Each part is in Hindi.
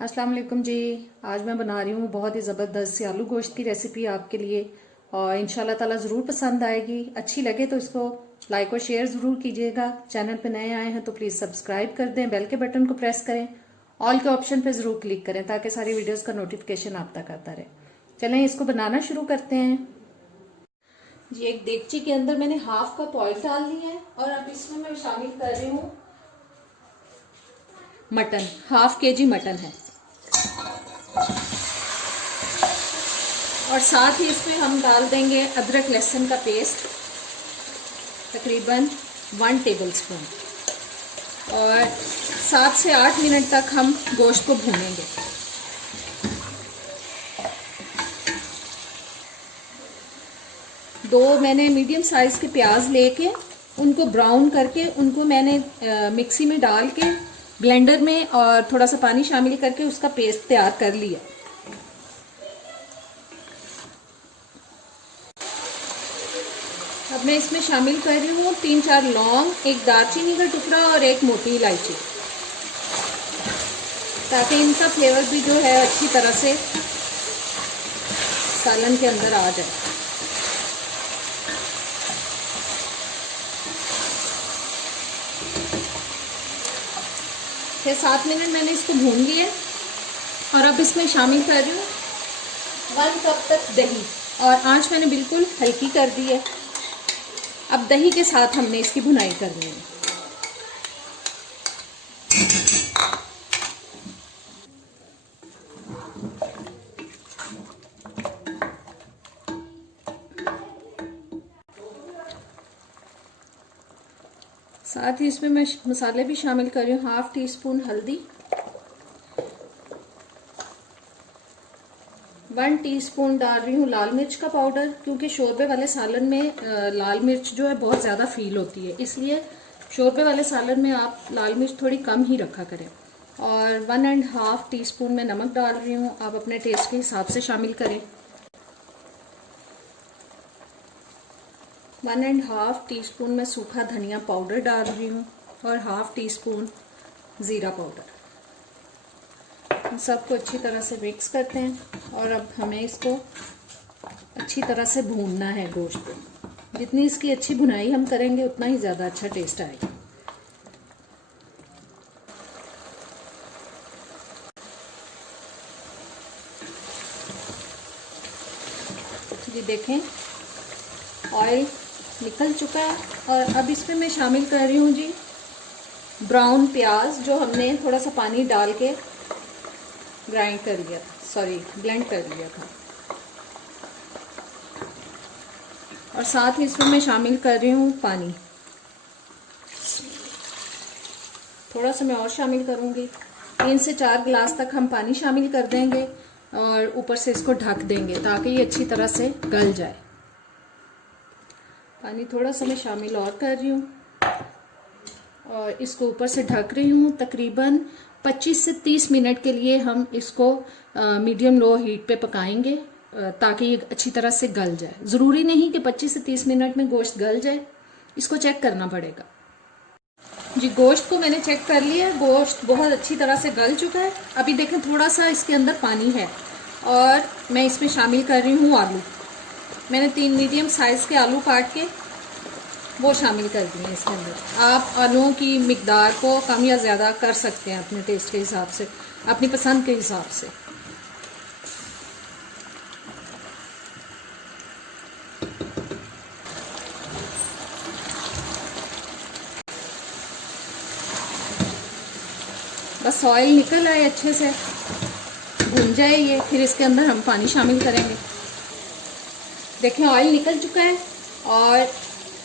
अस्सलाम वालेकुम जी। आज मैं बना रही हूँ बहुत ही ज़बरदस्त सी आलू गोश्त की रेसिपी आपके लिए और इंशाल्लाह ताला ज़रूर पसंद आएगी। अच्छी लगे तो इसको लाइक और शेयर ज़रूर कीजिएगा। चैनल पे नए आए हैं तो प्लीज़ सब्सक्राइब कर दें, बेल के बटन को प्रेस करें, ऑल के ऑप्शन पे ज़रूर क्लिक करें ताकि सारी वीडियोज़ का नोटिफिकेशन आप तक आता रहे। चलें इसको बनाना शुरू करते हैं। जी, एक देगची के अंदर मैंने हाफ कप ऑयल डाल लिया है और अब इसमें मैं शामिल कर रही हूँ मटन। हाफ केजी मटन है और साथ ही इसमें हम डाल देंगे अदरक लहसुन का पेस्ट तकरीबन 1 टेबलस्पून और 7 से 8 मिनट तक हम गोश्त को भूनेंगे। दो मैंने मीडियम साइज के प्याज लेके उनको ब्राउन करके उनको मैंने मिक्सी में डाल के ब्लेंडर में और थोड़ा सा पानी शामिल करके उसका पेस्ट तैयार कर लिया। अब मैं इसमें शामिल कर रही हूँ 3-4 लौंग, एक दालचीनी का टुकड़ा और एक मोटी इलायची, ताकि इनका फ्लेवर भी जो है अच्छी तरह से सालन के अंदर आ जाए। फिर 7 मिनट मैंने इसको भून लिया और अब इसमें शामिल कर रही हूँ 1 कप तक दही और आंच मैंने बिल्कुल हल्की कर दी है। अब दही के साथ हमने इसकी भुनाई करनी है। साथ ही इसमें मैं मसाले भी शामिल कर रही हूँ। 1/2 टीस्पून हल्दी, 1 टीस्पून डाल रही हूँ लाल मिर्च का पाउडर, क्योंकि शोरबे वाले सालन में लाल मिर्च जो है बहुत ज़्यादा फील होती है, इसलिए शोरबे वाले सालन में आप लाल मिर्च थोड़ी कम ही रखा करें। और 1.5 टीस्पून मैं नमक डाल रही हूँ, आप अपने टेस्ट के हिसाब से शामिल करें। 1.5 टीस्पून मैं सूखा धनिया पाउडर डाल रही हूँ और 1/2 टीस्पून ज़ीरा पाउडर। सबको अच्छी तरह से मिक्स करते हैं और अब हमें इसको अच्छी तरह से भूनना है गोश्त को। जितनी इसकी अच्छी भुनाई हम करेंगे उतना ही ज़्यादा अच्छा टेस्ट आएगा। जी देखें, ऑयल निकल चुका है और अब इसमें मैं शामिल कर रही हूँ जी ब्राउन प्याज, जो हमने थोड़ा सा पानी डाल के ब्लेंड कर लिया था। और साथ ही इसमें मैं शामिल कर रही हूँ पानी, थोड़ा सा मैं और शामिल करूँगी। 3 से 4 गिलास तक हम पानी शामिल कर देंगे और ऊपर से इसको ढक देंगे ताकि ये अच्छी तरह से गल जाए। पानी थोड़ा सा मैं शामिल और कर रही हूँ और इसको ऊपर से ढक रही हूँ। तकरीबन 25 से 30 मिनट के लिए हम इसको मीडियम लो हीट पे पकाएंगे ताकि ये अच्छी तरह से गल जाए। ज़रूरी नहीं कि 25 से 30 मिनट में गोश्त गल जाए, इसको चेक करना पड़ेगा। जी, गोश्त को मैंने चेक कर लिया, गोश्त बहुत अच्छी तरह से गल चुका है। अभी देखें थोड़ा सा इसके अंदर पानी है और मैं इसमें शामिल कर रही हूँ आलू। मैंने 3 मीडियम साइज़ के आलू काट के वो शामिल कर दिए इसके अंदर। आप आलूओं की मिकदार को कम या ज़्यादा कर सकते हैं अपने टेस्ट के हिसाब से, अपनी पसंद के हिसाब से। बस ऑयल निकल आए अच्छे से, भुन जाए ये, फिर इसके अंदर हम पानी शामिल करेंगे। देखें ऑयल निकल चुका है और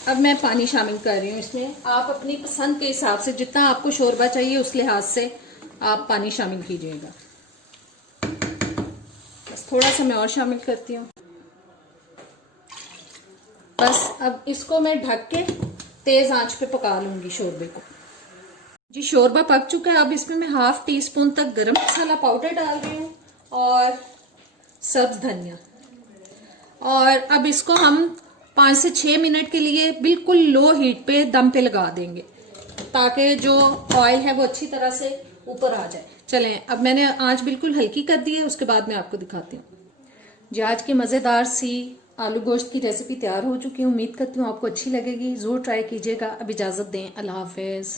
अब मैं पानी शामिल कर रही हूँ इसमें। आप अपनी पसंद के हिसाब से जितना आपको शोरबा चाहिए उस लिहाज से आप पानी शामिल कीजिएगा। बस थोड़ा सा मैं और शामिल करती हूँ। बस अब इसको मैं ढक के तेज आंच पे पका लूंगी शोरबे को। जी, शोरबा पक चुका है। अब इसमें मैं 1/2 टीस्पून तक गरम मसाला पाउडर डाल रही हूँ और सब्ज धनिया, और अब इसको हम 5 से 6 मिनट के लिए बिल्कुल लो हीट पे दम पे लगा देंगे ताकि जो ऑयल है वो अच्छी तरह से ऊपर आ जाए। चलें, अब मैंने आंच बिल्कुल हल्की कर दी है, उसके बाद मैं आपको दिखाती हूँ। जी, आज की मज़ेदार सी आलू गोश्त की रेसिपी तैयार हो चुकी है। उम्मीद करती हूँ आपको अच्छी लगेगी, ज़रूर ट्राई कीजिएगा। अब इजाज़त दें, अल्लाह हाफिज़।